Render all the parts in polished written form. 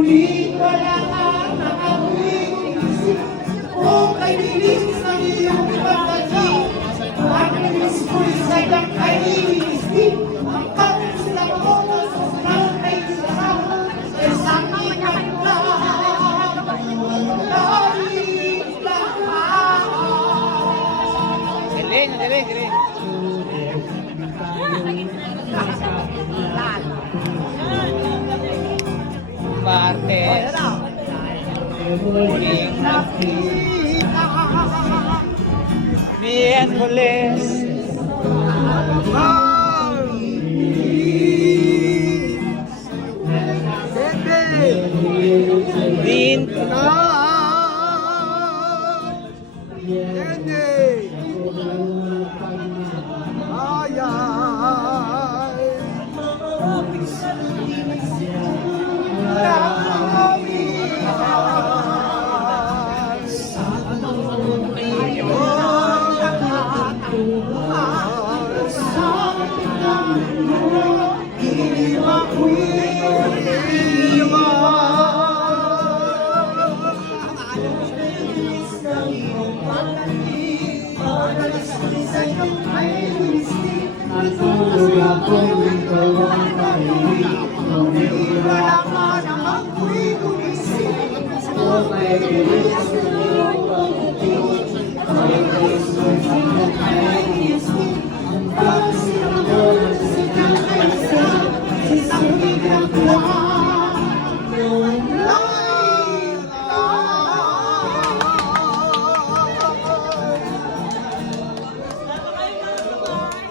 Ngunit wala kang nakahuling isip kung kay linis ng iyong pagkakit. Ang linis ko'y sadyang kainisip. Ang kapsila ko sa sunang ay isang isang ikanta. Galing, galing, galing. Martes, muling nakita. Miyerkules,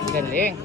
galing.